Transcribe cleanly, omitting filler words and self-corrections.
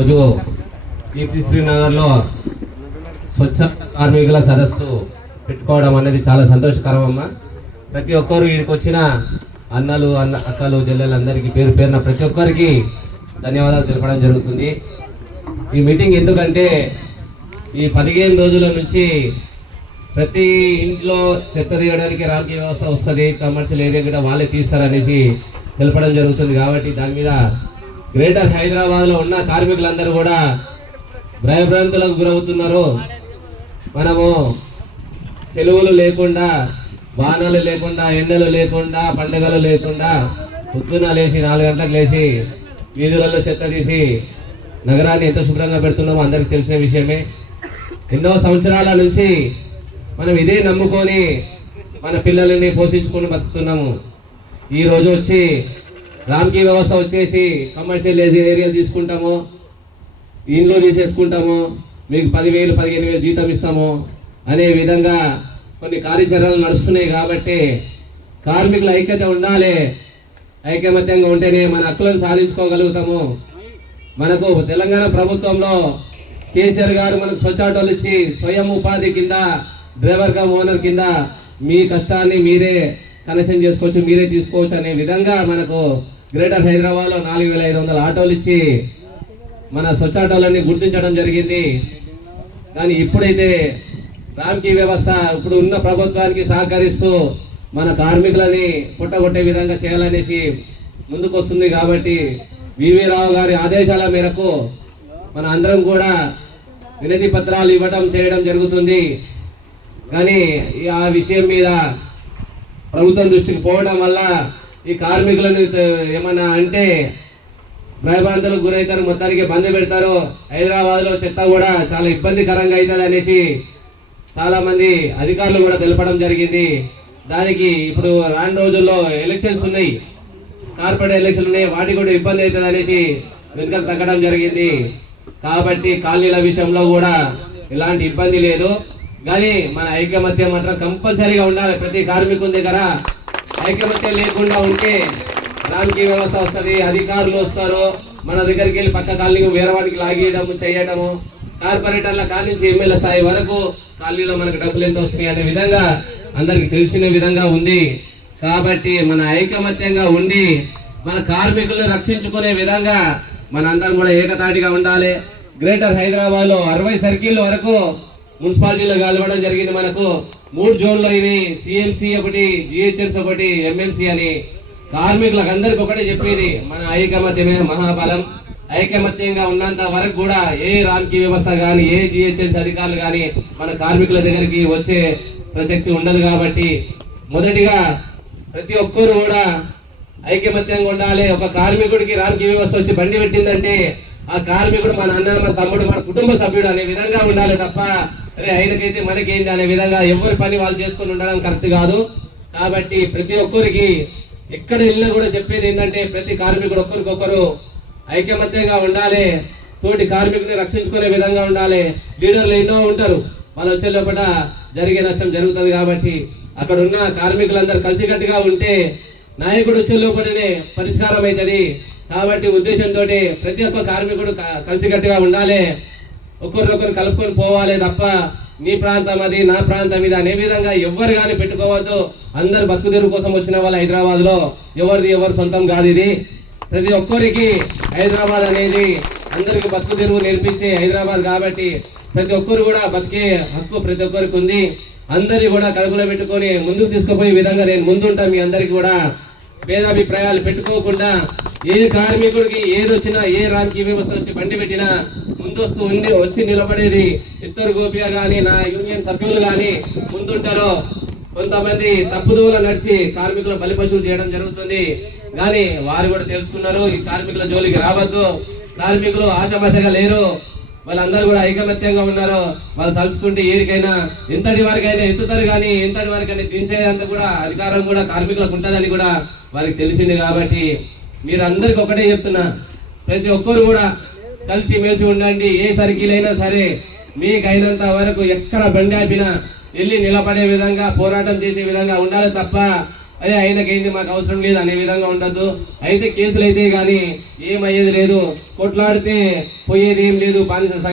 ఈరోజు కీర్తిశ్రీ నగర్లో స్వచ్ఛ కార్మికుల సదస్సు పెట్టుకోవడం అనేది చాలా సంతోషకరం అమ్మ. ప్రతి ఒక్కరు వీడికి వచ్చిన అక్కలు చెల్లెలందరికీ పేరు పేరున ప్రతి ఒక్కరికి ధన్యవాదాలు తెలపడం జరుగుతుంది. ఈ మీటింగ్ ఎందుకంటే ఈ 15 రోజుల నుంచి ప్రతి ఇంట్లో చెత్త తీయడానికి రాజకీయ వ్యవస్థ వస్తుంది, కమర్షియల్ ఏరియా కూడా వాళ్ళే తీస్తారనేసి తెలపడం జరుగుతుంది. కాబట్టి దాని మీద గ్రేటర్ హైదరాబాద్లో ఉన్న కార్మికులందరూ కూడా భయభ్రాంతులకు గురవుతున్నారు. మనము సెలవులు లేకుండా, వాహనాలు లేకుండా, ఎండలు లేకుండా, పండుగలు లేకుండా పొద్దున లేచి 4 గంటలకు లేచి వీధులలో చెత్త తీసి నగరాన్ని ఎంత శుభ్రంగా పెడుతున్నామో అందరికీ తెలిసిన విషయమే. ఎన్నో సంవత్సరాల నుంచి మనం ఇదే నమ్ముకొని మన పిల్లలని పోషించుకొని బతుకుతున్నాము. ఈరోజు వచ్చి రామ్కీ వ్యవస్థ వచ్చేసి కమర్షియల్ ఏరియాలు తీసుకుంటాము, ఇంట్లో తీసేసుకుంటాము, మీకు 10,000 15,000 జీతం ఇస్తాము అనే విధంగా కొన్ని కార్యాచరణలు నడుస్తున్నాయి. కాబట్టి కార్మికుల ఐక్యత ఉండాలి. ఐకమత్యంగా ఉంటేనే మన హక్కులను సాధించుకోగలుగుతాము. మనకు తెలంగాణ ప్రభుత్వంలో కేసీఆర్ గారు మనకు స్వచ్ఛ ఆటోలు ఇచ్చి స్వయం ఉపాధి కింద డ్రైవర్ కమ్ ఓనర్ కింద మీ కష్టాన్ని మీరే కనెక్షన్ చేసుకోవచ్చు, మీరే తీసుకోవచ్చు అనే విధంగా మనకు గ్రేటర్ హైదరాబాద్లో 4,500 ఆటోలు ఇచ్చి మన స్వచ్ఛ ఆటోలన్నీ గుర్తించడం జరిగింది. కానీ ఇప్పుడైతే రామ్కీ వ్యవస్థ ఇప్పుడు ఉన్న ప్రభుత్వానికి సహకరిస్తూ మన కార్మికులని పుట్టగొట్టే విధంగా చేయాలనేసి ముందుకు వస్తుంది. కాబట్టి వివి రావు గారి ఆదేశాల మేరకు మన అందరం కూడా వినతి పత్రాలు చేయడం జరుగుతుంది. కానీ ఆ విషయం మీద ప్రభుత్వం దృష్టికి పోవడం వల్ల ఈ కార్మికులను ఏమన్నా అంటే భయభ్రాంతులకు గురవుతారు, మొత్తానికి బంద్ పెడతారు. హైదరాబాద్లో చెత్త కూడా చాలా ఇబ్బందికరంగా అవుతుంది అనేసి చాలా మంది అధికారులు కూడా తెలపడం జరిగింది. దానికి ఇప్పుడు రాను రోజుల్లో ఎలక్షన్స్ ఉన్నాయి, కార్పొరేట్ ఎలక్షన్లు ఉన్నాయి, వాటికి కూడా ఇబ్బంది అవుతుంది అనేసి వెనుకకు తగ్గడం జరిగింది. కాబట్టి కాలనీల విషయంలో కూడా ఎలాంటి ఇబ్బంది లేదు. కానీ మన ఐకమత్యం మాత్రం కంపల్సరీగా ఉండాలి. ప్రతి కార్మికుల దగ్గర ఐకమత్యం లేకుండా ఉంటే రామ్కీ వ్యవస్థ వస్తుంది, అధికారులు వస్తారు, మన దగ్గరికి వెళ్ళి పక్క కాలనీకి వేరే వాడికి లాగేయడము చేయడము, కార్పొరేటర్ల కాలనీ నుంచి ఎమ్మెల్యే స్థాయి వరకు కాలనీలో మనకు డబ్బులు ఎంత వస్తున్నాయి అనే విధంగా అందరికి తెలిసిన విధంగా ఉంది. కాబట్టి మన ఐకమత్యంగా ఉండి మన కార్మికులను రక్షించుకునే విధంగా మన అందరం కూడా ఏకతాటిగా ఉండాలి. గ్రేటర్ హైదరాబాద్లో 60 సర్కిల్ వరకు మున్సిపాలిటీలో కలవడం జరిగింది. మనకు 3 జోన్లు ఇవి, సిఎంసి ఒకటి, జిహెచ్ఎంసి ఒకటి, ఎంఎంసి అని కార్మికులకు అందరికి ఒకటే చెప్పేది, మన ఐకమత్యమే మహాబలం. ఐకమత్యంగా ఉన్నంత వరకు కూడా ఏ రామ్కీ వ్యవస్థ కానీ, ఏ జిహెచ్ఎంసి అధికారులు కానీ మన కార్మికుల దగ్గరికి వచ్చే ప్రసక్తి ఉండదు. కాబట్టి మొదటిగా ప్రతి ఒక్కరు కూడా ఐకమత్యంగా ఉండాలి. ఒక కార్మికుడికి రామ్కీ వ్యవస్థ వచ్చి బండి పెట్టిందంటే ఆ కార్మికుడు మన అన్న, మన తమ్ముడు, మన కుటుంబ సభ్యుడు అనే విధంగా ఉండాలి తప్ప అరే ఆయనకైతే మనకేంది అనే విధంగా ఎవరి పని వాళ్ళు చేసుకుని ఉండడం కరెక్ట్ కాదు. కాబట్టి ప్రతి ఒక్కరికి ఎక్కడ వెళ్ళినా కూడా చెప్పేది ఏంటంటే ప్రతి కార్మికుడు ఒక్కరికొకరు ఐకమత్యంగా ఉండాలి, తోటి కార్మికుని రక్షించుకునే విధంగా ఉండాలి. లీడర్లు ఎన్నో ఉంటారు, వాళ్ళు వచ్చే లోపల జరిగే నష్టం జరుగుతుంది. కాబట్టి అక్కడ ఉన్న కార్మికులందరూ కలిసికట్టుగా ఉంటే నాయకుడు వచ్చే లోపలనే పరిష్కారం అవుతుంది. కాబట్టి ఉద్దేశంతో ప్రతి ఒక్క కార్మికుడు కలిసికట్టుగా ఉండాలి, ఒకరినొకరు కలుపుకొని పోవాలి తప్ప నీ ప్రాంతం అది నా ప్రాంతం ఇది అనే విధంగా ఎవరు కానీ పెట్టుకోవద్దు. అందరు బతుకు తెరువు కోసం వచ్చిన వాళ్ళు హైదరాబాద్లో ఎవరు సొంతం కాదు. ఇది ప్రతి ఒక్కరికి హైదరాబాద్ అనేది అందరికి బతుకు తెరువు నేర్పించే హైదరాబాద్. కాబట్టి ప్రతి ఒక్కరు కూడా బతికే హక్కు ప్రతి ఒక్కరికి ఉంది. అందరి కూడా కడుపులో పెట్టుకొని ముందుకు తీసుకుపోయే విధంగా నేను ముందుంటా. మీ అందరికి కూడా భేదాభిప్రాయాలు పెట్టుకోకుండా ఏ కార్మికుడికి ఏదొచ్చినా, ఏ రామ్కీ వ్యవస్థ వచ్చి బండి పెట్టినా ముందొస్తూ వచ్చి నిలబడేది ఇద్దరు గోపిగా కానీ నా యూనియన్ సభ్యులు కానీ ముందుంటారో. కొంతమంది తప్పుదోవల నడిచి కార్మికుల బలిపశువులు చేయడం జరుగుతుంది. కానీ వారు కూడా తెలుసుకున్నారు ఈ కార్మికుల జోలికి రావద్దు. కార్మికులు ఆశామాషగా లేరు, వాళ్ళందరూ కూడా ఐకమత్యంగా ఉన్నారు. వాళ్ళు తలుచుకుంటే ఏరికైనా ఎంతటి వరకైనా ఎత్తుతారు, కానీ ఎంతటి వరకైనా దించేదంతా కూడా అధికారం కూడా కార్మికులకు ఉంటుందని కూడా వారికి తెలిసింది. కాబట్టి మీరందరికి ఒకటే చెప్తున్నా, ప్రతి ఒక్కరు కూడా కలిసి మెలిసి ఉండండి. ఏ సర్కిల్ అయినా సరే మీకైనంత వరకు ఎక్కడ బండి ఆపినా వెళ్ళి నిలబడే విధంగా పోరాటం చేసే విధంగా ఉండాలి తప్ప అదే ఆయనకైంది మాకు అవసరం లేదు అనే విధంగా ఉండద్దు. అయితే కేసులు అయితే కానీ ఏమయ్యేది లేదు, కొట్లాడితే పోయేది ఏం లేదు. బానిస